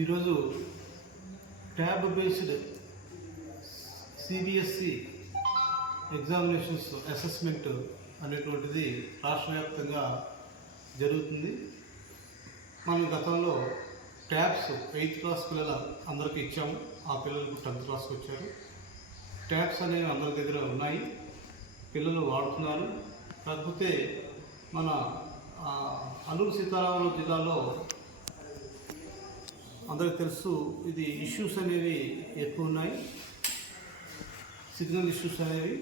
ఈరోజు tab based CBSE examinations assessment అనేటువంటిది రాష్ట్ర వ్యాప్తంగా జరుగుతుంది. మనం గతంలో ట్యాబ్స్ 8th క్లాస్ పిల్లల అందరికీ ఇచ్చాము. ఆ పిల్లలకు 10th క్లాస్కి వచ్చారు. ట్యాబ్స్ అనేవి అందరి దగ్గర ఉన్నాయి, పిల్లలు వాడుతున్నారు. కాకపోతే మన అల్లూరు సీతారామరాజు జిల్లాలో అందరికి తెలుసు, ఇది ఇష్యూస్ అనేవి ఎక్కువ ఉన్నాయి, సిగ్నల్ ఇష్యూస్ అనేవి.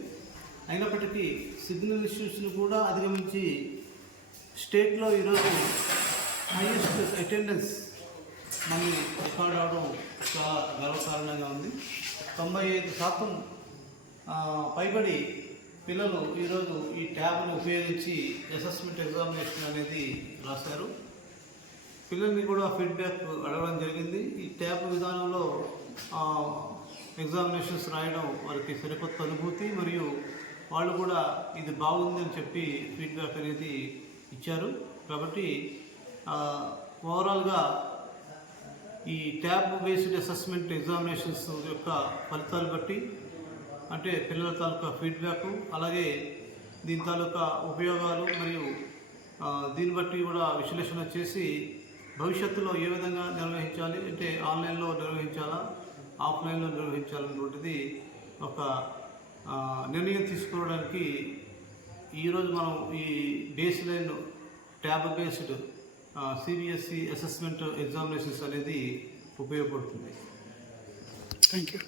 అయినప్పటికీ సిగ్నల్ ఇష్యూస్ని కూడా అధిగమించి స్టేట్లో ఈరోజు హైయెస్ట్ అటెండెన్స్ మనకి రికార్డ్ అవడం చాలా గర్వకారణంగా ఉంది. 95% పైబడి పిల్లలు ఈరోజు ఈ ట్యాబ్ను ఉపయోగించి అసెస్మెంట్ ఎగ్జామినేషన్ అనేది రాశారు. పిల్లల్ని కూడా ఫీడ్బ్యాక్ అడగడం జరిగింది. ఈ ట్యాబ్ విధానంలో ఎగ్జామినేషన్స్ రాయడం వారికి సరికొత్త అనుభూతి, మరియు వాళ్ళు కూడా ఇది బాగుంది అని చెప్పి ఫీడ్బ్యాక్ అనేది ఇచ్చారు. కాబట్టి ఓవరాల్గా ఈ ట్యాబ్ బేస్డ్ అసెస్మెంట్ ఎగ్జామినేషన్స్ యొక్క ఫలితాలు బట్టి, అంటే పిల్లల తాలూకా ఫీడ్బ్యాక్, అలాగే దీని తాలూకా ఉపయోగాలు మరియు దీన్ని బట్టి కూడా విశ్లేషణ చేసి భవిష్యత్తులో ఏ విధంగా నిర్వహించాలి, అంటే ఆన్లైన్లో నిర్వహించాలా, ఆఫ్లైన్లో నిర్వహించాలన్నటువంటిది ఒక నిర్ణయం తీసుకోవడానికి ఈరోజు మనం ఈ base line tab based CBSE assessment examinations అనేది ఉపయోగపడుతుంది. Thank you.